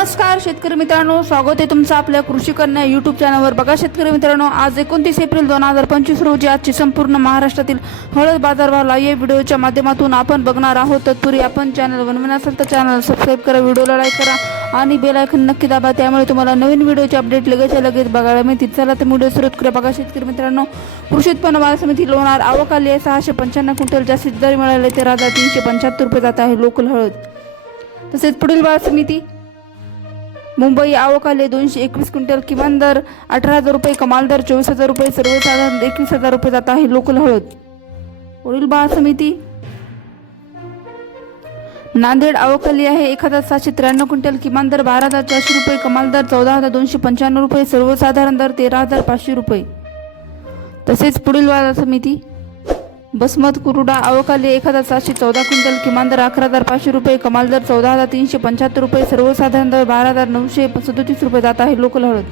नमस्कार शेतकरी मित्रांनो. स्वागत आहे तुमचं आपल्या कृषी कन्या यूट्यूब चॅनलवर बघा शेतकरी मित्रांनो आज एकोणतीस एप्रिल दोन हजार पंचवीस रोजी आजची संपूर्ण महाराष्ट्रातील हळद बाजारभावला या व्हिडिओच्या माध्यमातून आपण बघणार आहोत. तत्पूर्वी आपण चॅनल बनवून असेल तर चॅनल सबस्क्राईब करा व्हिडिओला लाईक करा आणि बेलायकन नक्की दाबा. त्यामुळे तुम्हाला नवीन व्हिडिओचे अपडेट लगेच लगेच बघायला मिळतील. चला तर व्हिडिओ सुरू करा बघा शेतकरी मित्रांनो कृषी उत्पन्न बाजार समिती लोणार आवक आली आहे. सहाशे पंच्याण्णव क्विंटल जास्तीत दर मिळाले तेरा हजार तीनशे पंच्याहत्तर रुपये जात आहे लोकल हळद. तसेच पुढील बाजार समिती मुंबई आवकाले दोनशे एकवीस क्विंटल किमान दर अठरा हजार रुपये कमाल दर चोवीस हजार रुपये सर्वसाधारण एकवीस हजार रुपये जात आहे लोकल हळद. पुढील बाजार समिती. नांदेड आवक आहे एक हजार सातशे त्र्याण्णव क्विंटल किमान दर बारा हजार चारशे रुपये कमाल दर चौदा हजार दोनशे पंच्याण्णव रुपये सर्वसाधारण दर तेरा हजार पाचशे रुपये. तसेच पुढील बाजार समिती. बसमत कुरुडा अवकाली एक हजार सातशे चौदा क्विंटल किमान दर अकरा हजार पाचशे रुपये कमाल दर चौदा हजार तीनशे पंच्याहत्तर रुपये सर्वसाधारण दर बारा हजार नऊशे सदोतीस रुपये जात आहे लोकल हळद